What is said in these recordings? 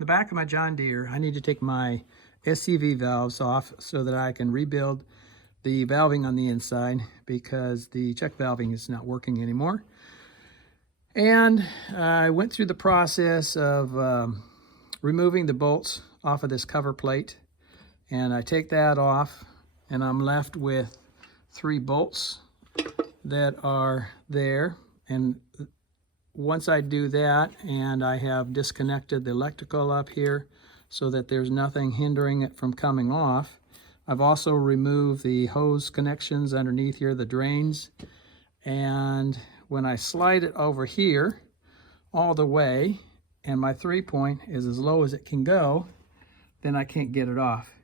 the back of my John Deere, I need to take my SCV valves off so that I can rebuild the valving on the inside because the check valving is not working anymore. And I went through the process of removing the bolts off of this cover plate, and I take that off and I'm left with 3 bolts that are there. And once I do that, and I have disconnected the electrical up here so that there's nothing hindering it from coming off, I've also removed the hose connections underneath here, the drains. And when I slide it over here all the way, and my 3-point is as low as it can go, then I can't get it off.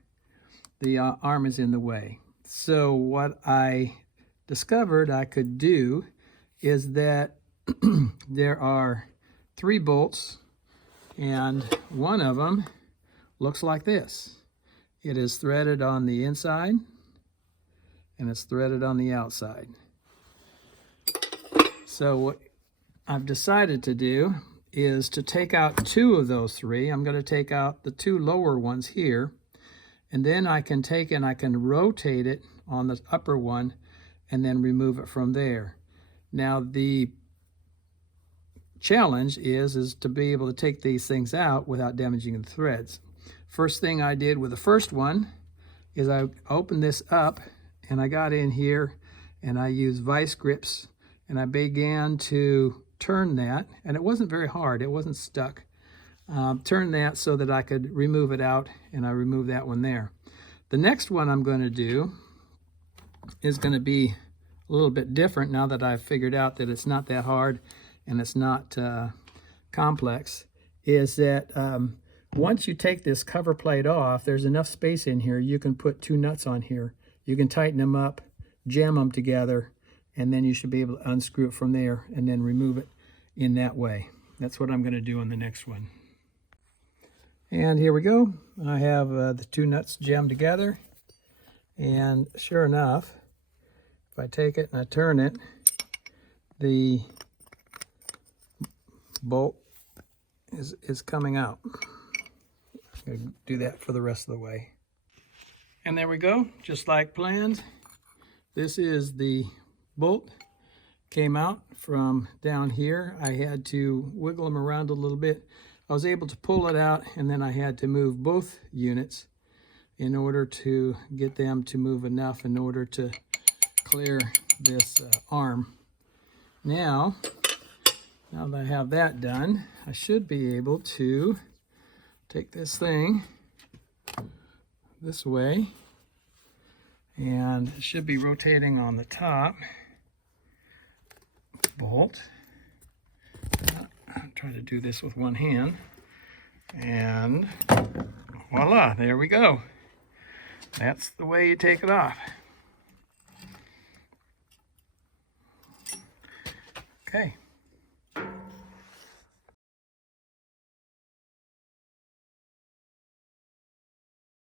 The arm is in the way. So what I discovered I could do is that there are 3 bolts, and one of them looks like this. It is threaded on the inside and it's threaded on the outside. So what I've decided to do is to take out 2 of those 3. I'm going to take out the 2 lower ones here, and then I can take and I can rotate it on the upper one and then remove it from there. Now the challenge is to be able to take these things out without damaging the threads. First thing I did with the first one is I opened this up and I got in here and I used vice grips and I began to turn that, and it wasn't very hard, it wasn't stuck. Turn that so that I could remove it out, and I removed that one there. The next one I'm going to do is going to be a little bit different now that I've figured out that it's not that hard and it's not complex, is that once you take this cover plate off, there's enough space in here, you can put 2 nuts on here. You can tighten them up, jam them together, and then you should be able to unscrew it from there and then remove it in that way. That's what I'm going to do on the next one. And here we go. I have the 2 nuts jammed together, and sure enough, if I take it and I turn it, the bolt is coming out. I'm going to do that for the rest of the way. And there we go, just like planned. This is the bolt. Came out from down here. I had to wiggle them around a little bit. I was able to pull it out, and then I had to move both units in order to get them to move enough in order to clear this arm. Now that I have that done, I should be able to take this thing this way, and it should be rotating on the top bolt. I'll try to do this with one hand, and voila, there we go. That's the way you take it off. Okay.